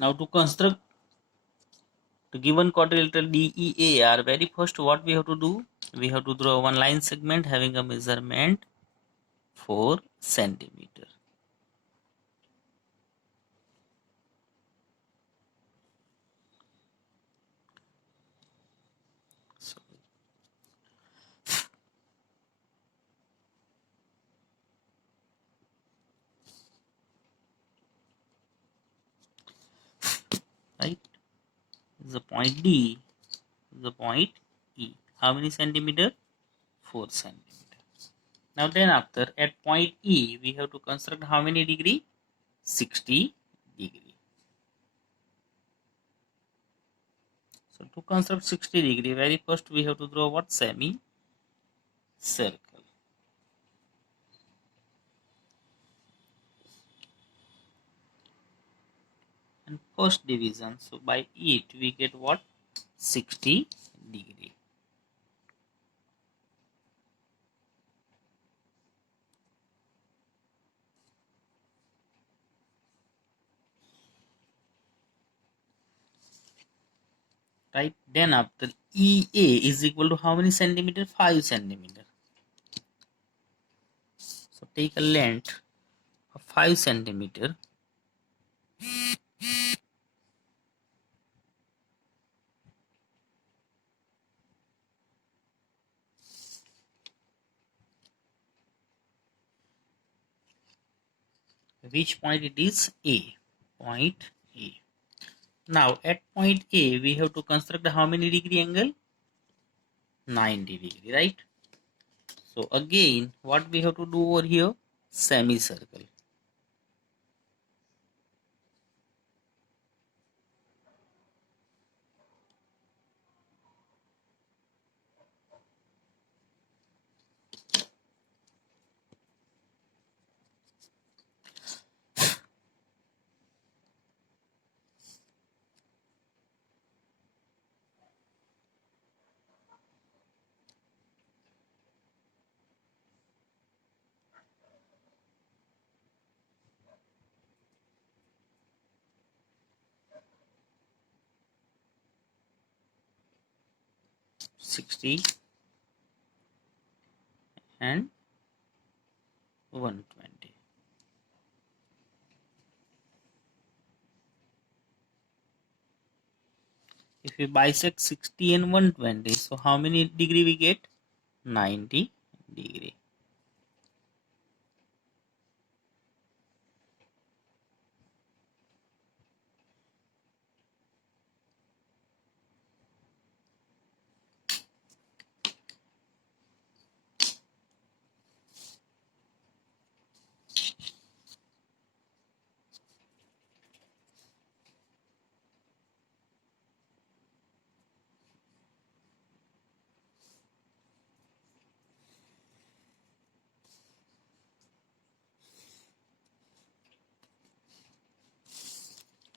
Now to construct the given quadrilateral DEAR, very first what we have to do, we have to draw one line segment having a measurement 4 centimeter. So, right, the point D, the point E. How many centimeter? 4 centimeter. Now then after at point E, we have to construct how many degree? 60 degree. So to construct 60 degree, very first we have to draw what? Semi circle. And first division, so by it we get what? 60 degree. Right, then after EA is equal to how many centimeter? 5 centimeter. So take a length of 5 centimeter. Which point it is? A. Point A. Now at point A we have to construct how many degree angle? 90 degree, right? So again what we have to do over here? Semicircle. $60 and 120. If we bisect 60 and 120, so how many degree we get? 90 degree.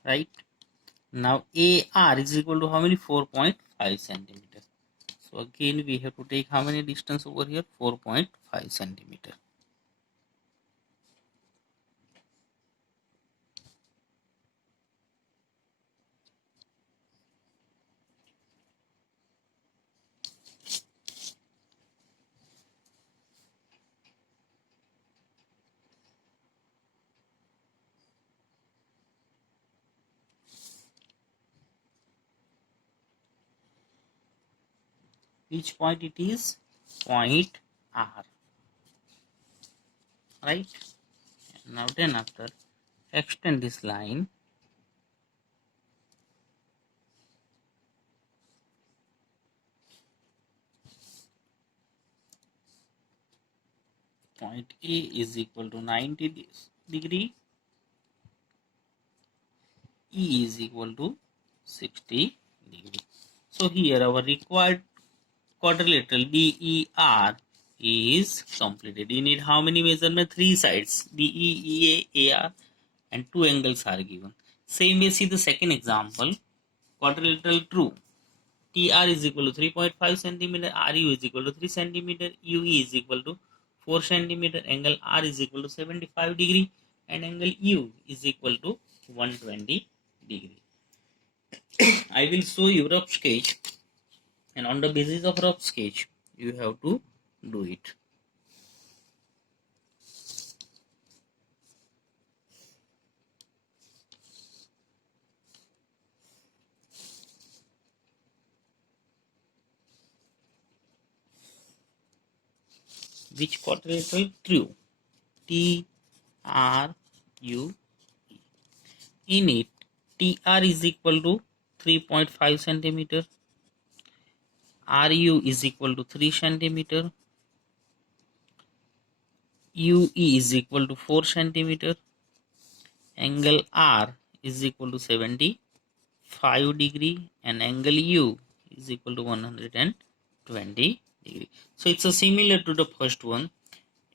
Right, now AR is equal to how many? 4.5 centimeter. So again we have to take how many distance over here? 4.5 centimeter. Which point it is? Point R. Right, now then after extend this line. Point A is equal to 90 degree. E is equal to 60 degree. So here our required quadrilateral DER is completed. You need how many measurements? 3 sides, DE, EA, AR, and 2 angles are given. Same way see the second example, quadrilateral true. TR is equal to 3.5 centimeter, RU is equal to 3 centimeter, UE is equal to 4 centimeter, angle R is equal to 75 degree, and angle U is equal to 120 degree. I will show you rough sketch, and on the basis of rough sketch you have to do it. Which quadrilateral? True. T R U E. In it, TR is equal to 3.5 centimeter, RU is equal to 3 centimeter, UE is equal to 4 centimeter, angle R is equal to 75 degree, and angle U is equal to 120 degree. So it's a similar to the first one.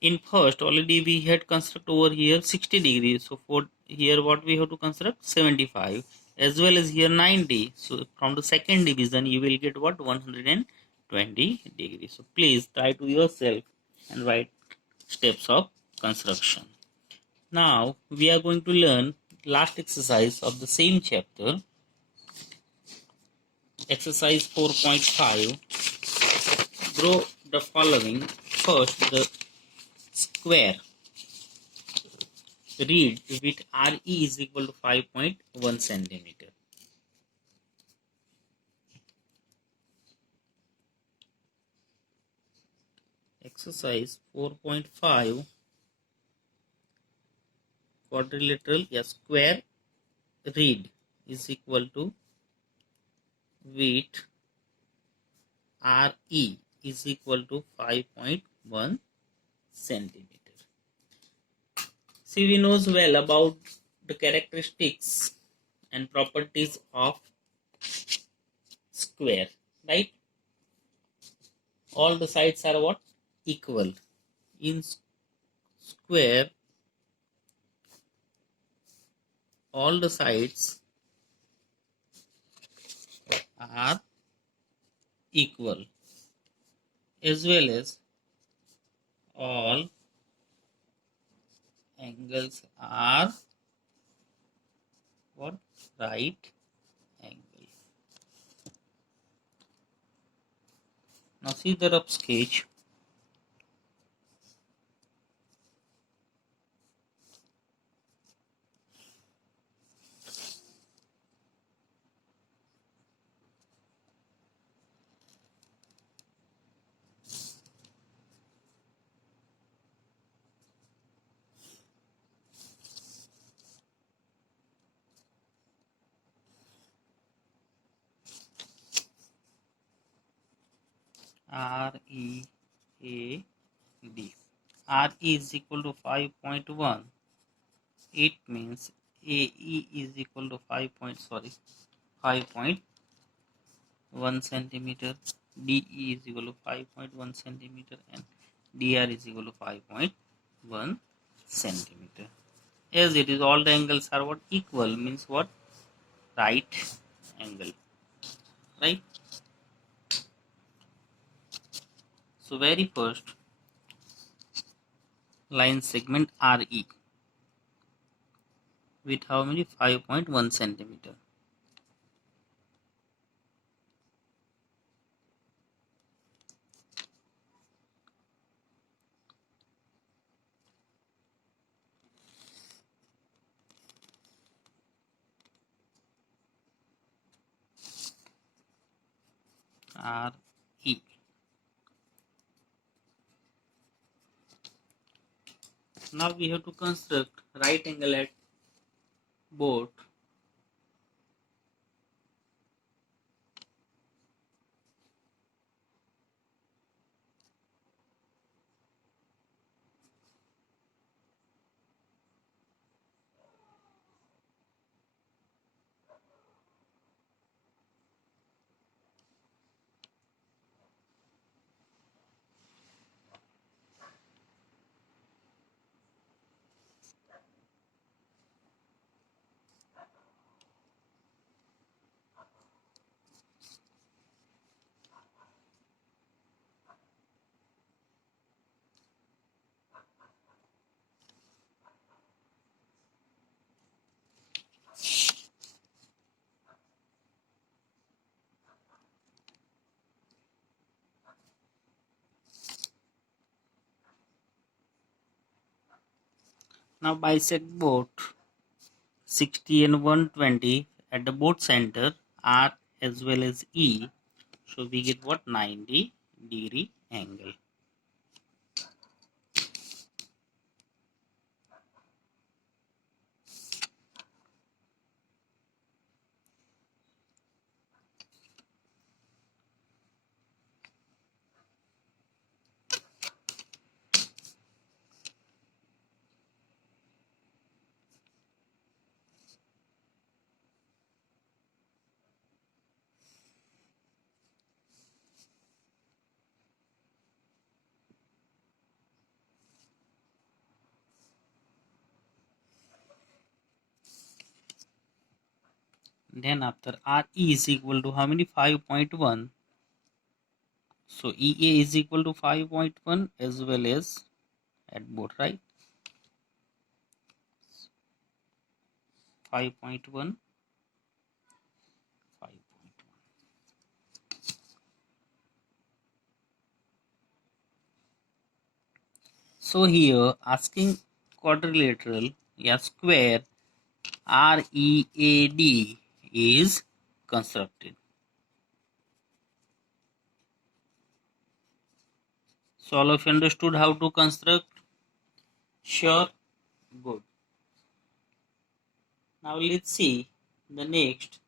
In first already we had construct over here 60 degrees, so for here what we have to construct 75, as well as here 90. So from the second division you will get what, 120 degrees. So please try to yourself and write steps of construction. Now we are going to learn last exercise of the same chapter, exercise 4.5. Draw the following. First, the square reed with RE is equal to 5.1 centimeter. Exercise 4.5, quadrilateral, a square reed is equal to width RE is equal to 5.1 centimeter. See, we knows well about the characteristics and properties of square, right? All the sides are what? Equal. In square, all the sides are equal, as well as all angles are what? Right angle. Now see the rough sketch. R E A D. R E is equal to 5.1. It means AE is equal to 5.1 centimeter. DE is equal to 5.1 centimeter, and DR is equal to 5.1 centimeter. As it is, all the angles are what? Equal, means what? Right angle, right? So very first line segment RE with how many? 5.1 centimeter. RE. Now we have to construct right angle at both Now bisect both 60 and 120 at the both center R as well as E. So we get what? 90-degree angle. Then after RE is equal to how many? 5.1. So EA is equal to 5.1 as well as at both, right? 5.1, 5.1. So here asking quadrilateral, square READ is constructed. So all of you understood how to construct? Sure, good. Now let's see the next.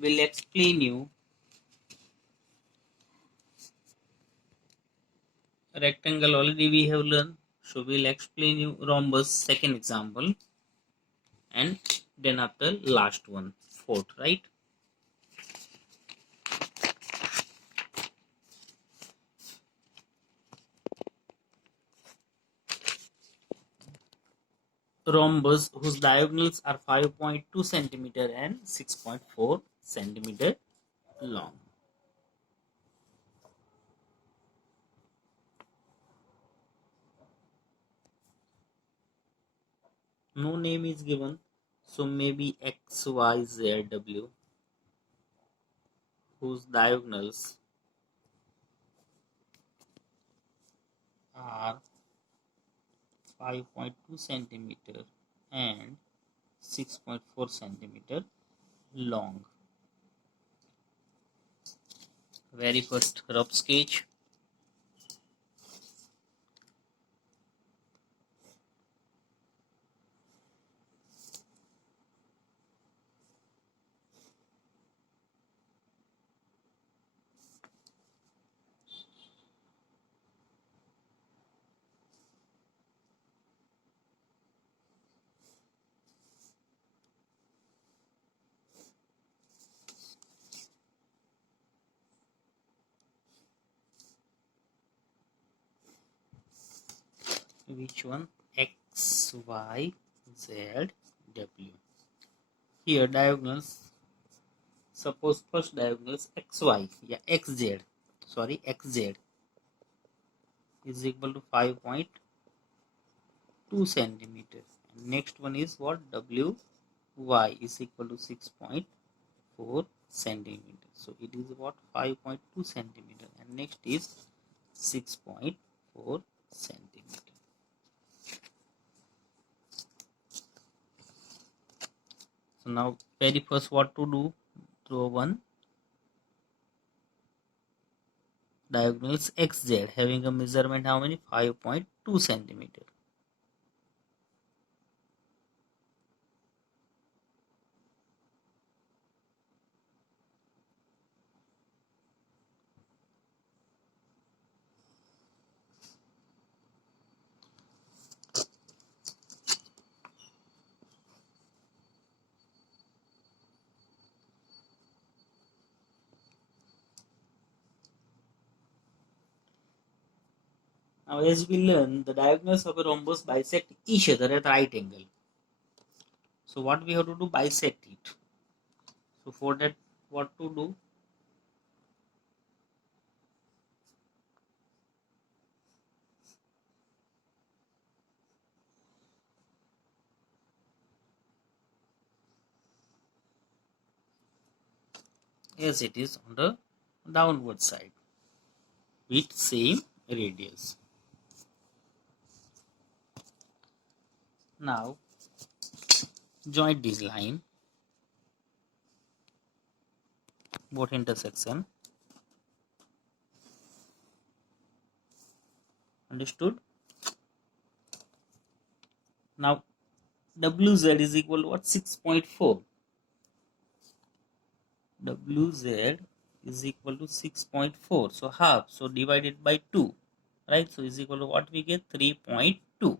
Will explain you rectangle already we have learned. So we'll explain you rhombus second example, and then after last one, fourth, right? Rhombus whose diagonals are 5.2 centimeter and 6.4 centimeter long. No name is given, so maybe X, Y, Z, W, whose diagonals are 5.2 centimeter and 6.4 centimeter long. Very first rough sketch. Which one? X, Y, Z, W. Here diagonals. Suppose first diagonals XY, XZ, sorry, XZ is equal to 5.2 centimeter. And next one is what? WY is equal to 6.4 centimeter. So it is what? 5.2 centimeter, and next is 6.4 centimeter. So now very first what to do? Draw one diagonals XZ having a measurement how many? 5.2 centimeter. Now as we learn, the diagonals of a rhombus bisect each other at right angle. So what we have to do? Bisect it. So for that what to do? Yes, it is on the downward side. with same radius. Now join this line, both intersection. Understood? Now WZ is equal to what? 6.4. WZ is equal to 6.4. So half. So divided by 2. Right? So is equal to what we get? 3.2. So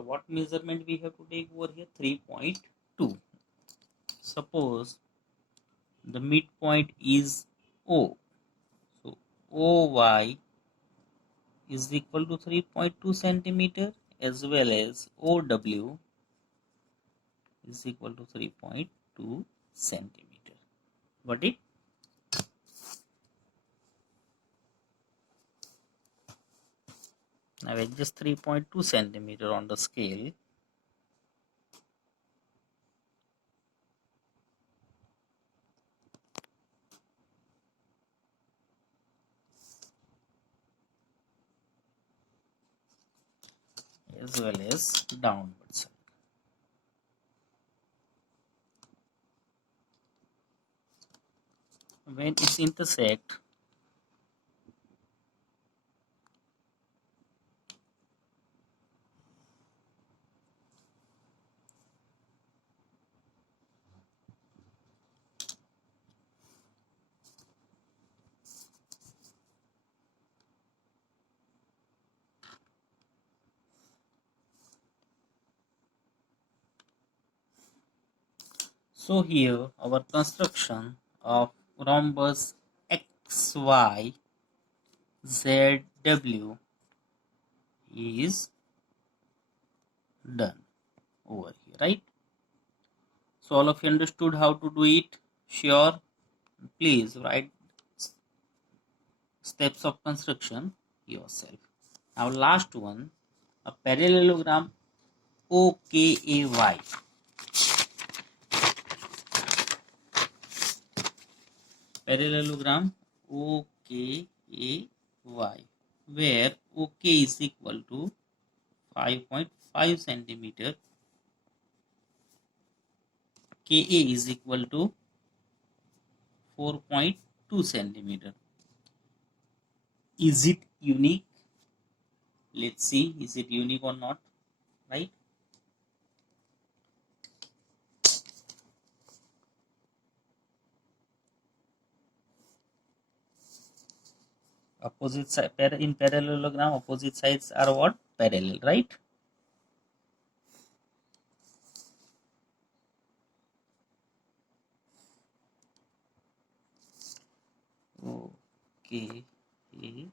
what measurement we have to take over here? 3.2. Suppose the midpoint is O. So OY is equal to 3.2 centimeter, as well as OW is equal to 3.2 centimeter. Got it? Now adjust 3.2 centimeter on the scale. As well as downward side. When it's intersect, so here our construction of rhombus XY ZW is done over here, right? So all of you understood how to do it? Sure. Please write steps of construction yourself. Now last one, a parallelogram OKAY. Parallelogram OKAY, where OK is equal to 5.5 centimeter, KA is equal to 4.2 centimeter. Is it unique? Let's see, is it unique or not, right? Opposite side, in parallelogram, opposite sides are what? Parallel, right? Okay. Y.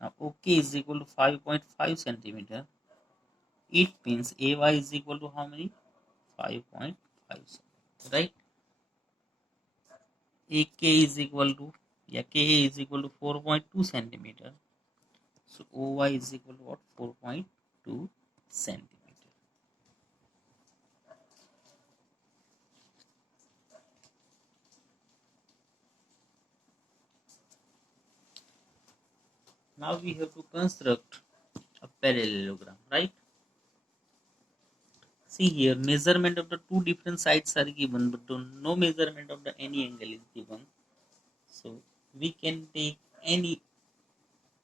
Now OK is equal to 5.5 centimeter. It means AY is equal to how many? 5.5 centimeter, right? AK is equal to, KA is equal to 4.2 centimeter. So OY is equal to what? 4.2 centimeter. Now we have to construct a parallelogram, right? See here, measurement of the two different sides are given, but no measurement of the any angle is given. So we can take any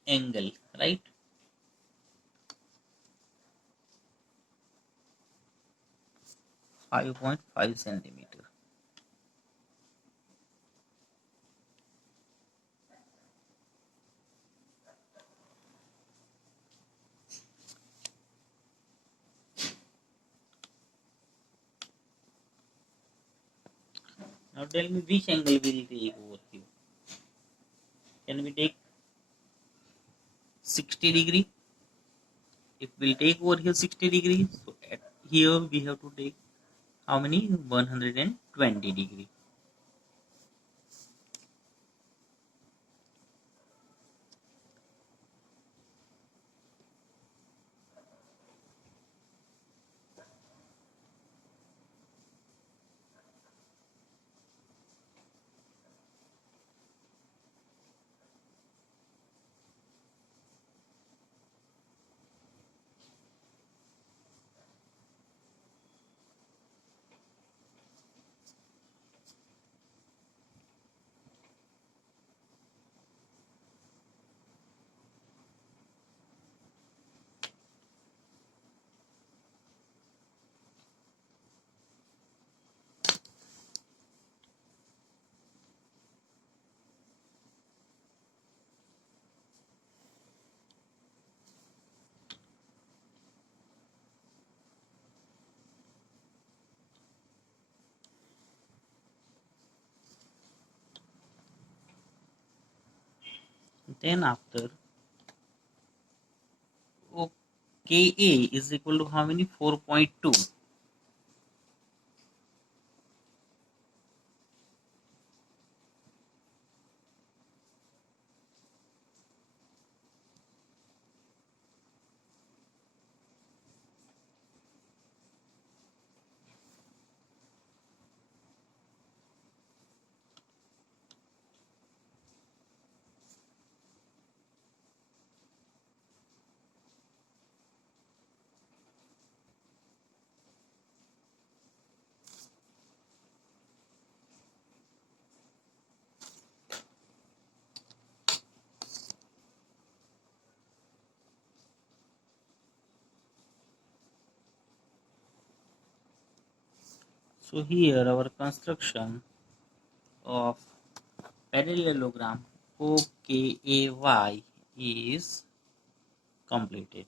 angle, right? Five point five centimeter. Now tell me which angle will take over here. Can we take 60 degree? If we'll take over here 60 degrees, so at here we have to take how many? 120 degree. Then after KA is equal to how many? 4.2. So here our construction of parallelogram OKAY is completed.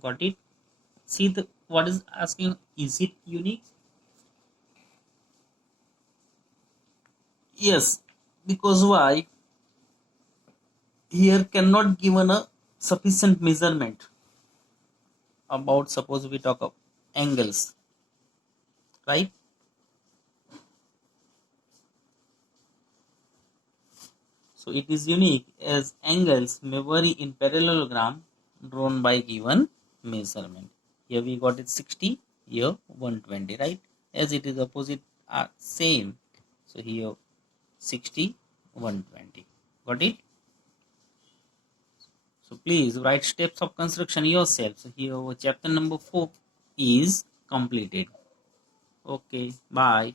Got it? See the what is asking, is it unique? Yes, because why? Here cannot given a sufficient measurement about, suppose we talk of angles, right? So it is unique as angles may vary in parallelogram drawn by given measurement. Here we got it 60, here 120, right? As it is opposite are same. So here 60, 120. Got it? So please write steps of construction yourself. So here chapter number 4 is completed. Okay, bye.